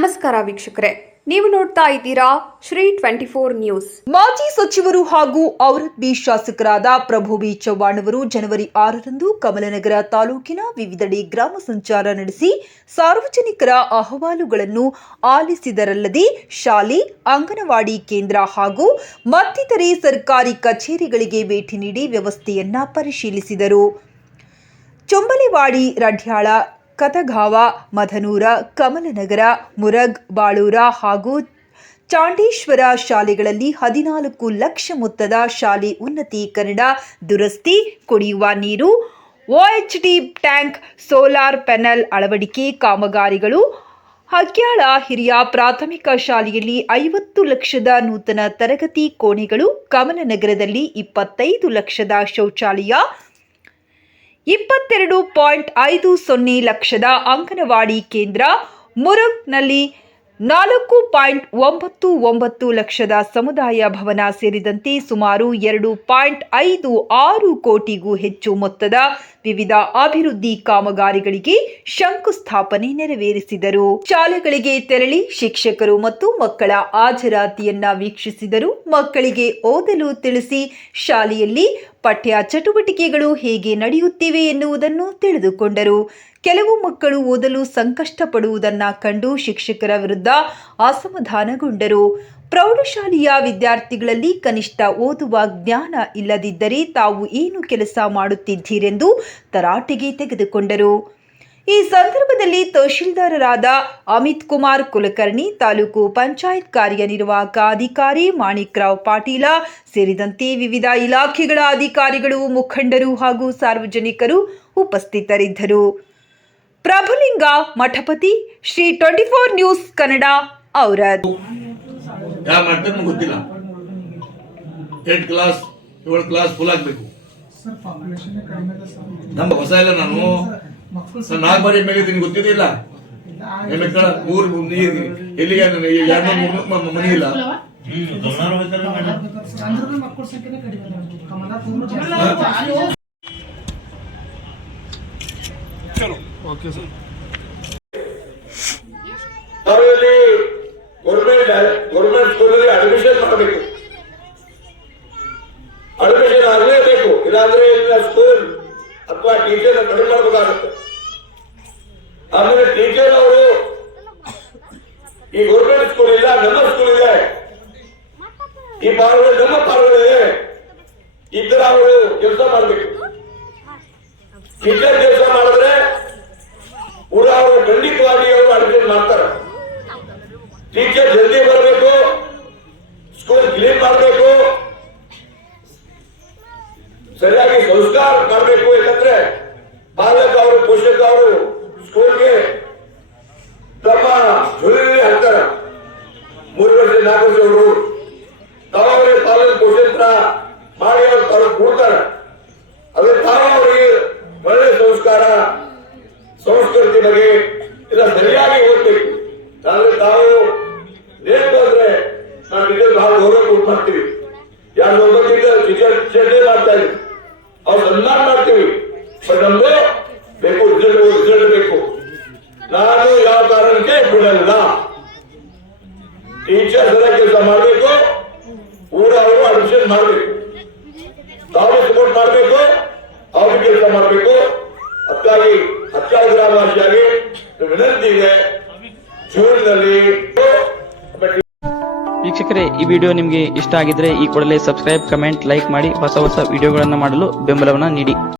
ನಮಸ್ಕಾರ ವೀಕ್ಷಕರೇ, ನೀವು ನೋಡ್ತಾ ಇದ್ದೀರಾ ಶ್ರೀ 24 ನ್ಯೂಸ್. ಮಾಜಿ ಸಚಿವರು ಹಾಗೂ ಔರತ್ಬಿ ಶಾಸಕರಾದ ಪ್ರಭು ಬಿ ಚವ್ಹಾಣ್ ಅವರು ಜನವರಿ 6ರಂದು ಕಮಲನಗರ ತಾಲೂಕಿನ ವಿವಿಧೆಡೆ ಗ್ರಾಮ ಸಂಚಾರ ನಡೆಸಿ ಸಾರ್ವಜನಿಕರ ಅಹವಾಲುಗಳನ್ನು ಆಲಿಸಿದರಲ್ಲದೆ ಶಾಲೆ, ಅಂಗನವಾಡಿ ಕೇಂದ್ರ ಹಾಗೂ ಮತ್ತಿತರೆ ಸರ್ಕಾರಿ ಕಚೇರಿಗಳಿಗೆ ಭೇಟಿ ನೀಡಿ ವ್ಯವಸ್ಥೆಯನ್ನ ಪರಿಶೀಲಿಸಿದರು. ಚೊಂಬಲೆವಾಡಿ, ರಡ್ಯಾಳ, ಕತಗಾವ, ಮಧನೂರ, ಕಮಲನಗರ, ಮುರಗ್, ಬಾಳೂರ ಹಾಗೂ ಚಾಂಡೇಶ್ವರ ಶಾಲೆಗಳಲ್ಲಿ 14 ಲಕ್ಷ ಮೊತ್ತದ ಶಾಲೆ ಉನ್ನತೀಕರಣ, ದುರಸ್ತಿ, ಕುಡಿಯುವ ನೀರು, OHD ಟ್ಯಾಂಕ್, ಸೋಲಾರ್ ಪ್ಯಾನೆಲ್ ಅಳವಡಿಕೆ ಕಾಮಗಾರಿಗಳು, ಹಗ್ಯಾಳ ಹಿರಿಯ ಪ್ರಾಥಮಿಕ ಶಾಲೆಯಲ್ಲಿ 50 ಲಕ್ಷದ ನೂತನ ತರಗತಿ ಕೋಣೆಗಳು, ಕಮಲನಗರದಲ್ಲಿ 25 ಲಕ್ಷದ ಶೌಚಾಲಯ, 22.50 ಲಕ್ಷದ ಅಂಗನವಾಡಿ ಕೇಂದ್ರ, ಮುರಗ್ನಲ್ಲಿ 4.99 ಲಕ್ಷದ ಸಮುದಾಯ ಭವನ ಸೇರಿದಂತೆ ಸುಮಾರು 2.56 ಕೋಟಿಗೂ ಹೆಚ್ಚು ಮೊತ್ತದ ವಿವಿಧ ಅಭಿವೃದ್ಧಿ ಕಾಮಗಾರಿಗಳಿಗೆ ಶಂಕುಸ್ಥಾಪನೆ ನೆರವೇರಿಸಿದರು. ಶಾಲೆಗಳಿಗೆ ತೆರಳಿ ಶಿಕ್ಷಕರು ಮತ್ತು ಮಕ್ಕಳ ಹಾಜರಾತಿಯನ್ನ ವೀಕ್ಷಿಸಿದರು. ಮಕ್ಕಳಿಗೆ ಓದಲು ತಿಳಿಸಿ ಶಾಲೆಯಲ್ಲಿ ಪಠ್ಯ ಚಟುವಟಿಕೆಗಳು ಹೇಗೆ ನಡೆಯುತ್ತಿವೆ ಎನ್ನುವುದನ್ನು ತಿಳಿದುಕೊಂಡರು. ಕೆಲವು ಮಕ್ಕಳು ಓದಲು ಸಂಕಷ್ಟ ಪಡುವುದನ್ನು ಕಂಡು ಶಿಕ್ಷಕರ ವಿರುದ್ಧ ಅಸಮಾಧಾನಗೊಂಡರು. ಪ್ರೌಢಶಾಲೆಯ ವಿದ್ಯಾರ್ಥಿಗಳಲ್ಲಿ ಕನಿಷ್ಠ ಓದುವ ಜ್ಞಾನ ಇಲ್ಲದಿದ್ದರೆ ತಾವು ಏನು ಕೆಲಸ ಮಾಡುತ್ತಿದ್ದೀರೆಂದು ತರಾಟೆಗೆ ತೆಗೆದುಕೊಂಡರು. ಈ ಸಂದರ್ಭದಲ್ಲಿ ತಹಶೀಲ್ದಾರರಾದ ಅಮಿತ್ ಕುಮಾರ್ ಕುಲಕರ್ಣಿ, ತಾಲೂಕು ಪಂಚಾಯತ್ ಕಾರ್ಯನಿರ್ವಾಹಕ ಅಧಿಕಾರಿ ಮಾಣಿಕ್ರಾವ್ ಪಾಟೀಲ ಸೇರಿದಂತೆ ವಿವಿಧ ಇಲಾಖೆಗಳ ಅಧಿಕಾರಿಗಳು, ಮುಖಂಡರು ಹಾಗೂ ಸಾರ್ವಜನಿಕರು ಉಪಸ್ಥಿತರಿದ್ದರು. ಪ್ರಭುಲಿಂಗ ಮಠಪತಿ, ಶ್ರೀ 24 ನ್ಯೂಸ್ ಕನ್ನಡ, ಔರದ್. ಯಾರು ಮಾಡ್ತಾರೆ ಗೊತ್ತಿಲ್ಲ. 8 ಕ್ಲಾಸ್ 7 ಕ್ಲಾಸ್ ಫುಲ್ ಆಗಬೇಕು. ನಮ್ಮ ಹೊಸ ಇಲ್ಲ, ನಾನು 4 ಬಾರಿ ಮೇಲೆ ಗೊತ್ತಿದ್ದಿಲ್ಲ. ಊರು ಎಲ್ಲಿಗೆ 2-3 ಮನೆ ಇಲ್ಲ. ಅವರಲ್ಲಿ ಗೌರ್ಮೆಂಟ್ ಸ್ಕೂಲಲ್ಲಿ ಅಡ್ಮಿಷನ್ ಮಾಡಬೇಕು. ಅಡ್ಮಿಷನ್ ಆಗಲೇಬೇಕು, ಇಲ್ಲಾಂದ್ರೆ ಸ್ಕೂಲ್ ಅಥವಾ ಟೀಚರ್ ಕಡಿಮೆ ಮಾಡಬೇಕಾಗುತ್ತೆ. ಆಮೇಲೆ ಟೀಚರ್ ಅವರು ಈ ಗೌರ್ಮೆಂಟ್ ಸ್ಕೂಲ್ ಇಲ್ಲ, ನಮ್ಮ ಸ್ಕೂಲ್ ಇದೆ, ಈ ಪಾರ್ಗಳು ನಮ್ಮ ಪಾರ್ಗಳಿದೆ, ಇತರ ಅವರು ಕೆಲಸ ಮಾಡಬೇಕು. ಟೀಚರ್ ಕೆಲಸ ಮಾಡಿದ್ರೆ ಕೂಡ ಅವರು ಖಂಡಿತವಾಗಿ ಅವರು ಅಡ್ಮಿಷನ್ ಮಾಡ್ತಾರೆ. ಟೀಚರ್ ಜಲ್ದಿ ಬರಬೇಕು, ಸ್ಕೂಲ್ ಕ್ಲೀನ್ ಮಾಡಬೇಕು, ಸರಿಯಾಗಿ ಸಂಸ್ಕಾರ ಮಾಡಬೇಕು. ಯಾಕಂದ್ರೆ ಪಾಲಕ ಅವರು, ಪೋಷಕ ಅವರು ಸ್ಕೂಲ್ಗೆ ತಮ್ಮ ಜೊತೆಯಲ್ಲಿ ಹಾಕ್ತಾರೆ. 3 ವರ್ಷ 4 ವರ್ಷ ಅವರು ತಾವೇ ಪಾಲಕ ಪೋಷಕ ಮಾಡಿ ಅವರು ತಾವು ಕೂಡ್ತಾರೆ. ಅದೇ ತಾವು ಅವರಿಗೆ ಒಳ್ಳೆ ಸಂಸ್ಕಾರ, ಸಂಸ್ಕೃತಿ ಬಗ್ಗೆ ಇಲ್ಲ ಸರಿಯಾಗಿ ಓದ್ಬೇಕು. ಆದ್ರೆ ತಾವು ಬೇಕು ಅಂದ್ರೆ ನಾವು ಟೀಚರ್ ಬಹಳ ಗೌರವ ಕೊಟ್ಟು ಮಾಡ್ತೀವಿ. ಯಾರು ಟೀಚರ್ ಚರ್ಚೆ ಮಾಡ್ತಾ ಇದ್ವಿ, ಅವ್ರು ಸನ್ಮಾನ ಮಾಡ್ತೀವಿ. ಬಟ್ ನಮ್ದು ಬೇಕು, ರಿಸಲ್ಟ್ ಬೇಕು. ನಾನು ಯಾವ ಕಾರಣಕ್ಕೆ ಬಿಡಲ್ಲ. ಟೀಚರ್ ಸರಿಯಾಗಿ ಕೆಲಸ ಮಾಡಬೇಕು, ಊರ ಅವರು ಅಡ್ಮಿಷನ್ ಮಾಡಬೇಕು, ತಾವು ಸಪೋರ್ಟ್ ಮಾಡಬೇಕು, ಅವ್ರಿಗೆ ಕೆಲಸ ಮಾಡಬೇಕು. ಅದಕ್ಕಾಗಿ ಹತ್ಯಾಳ ಗ್ರಾಮವಾಸಿಯಾಗಿ ವಿನಂತಿ ಇದೆ, ಜೂನ್ನಲ್ಲಿ. ವೀಕ್ಷಕರೇ, ಈ ವಿಡಿಯೋ ನಿಮಗೆ ಇಷ್ಟ ಆಗಿದ್ರೆ ಈ ಕೂಡಲೇ ಸಬ್ಸ್ಕ್ರೈಬ್, ಕಮೆಂಟ್, ಲೈಕ್ ಮಾಡಿ ಹೊಸ ವಿಡಿಯೋಗಳನ್ನು ಮಾಡಲು ಬೆಂಬಲವನ್ನು ನೀಡಿ.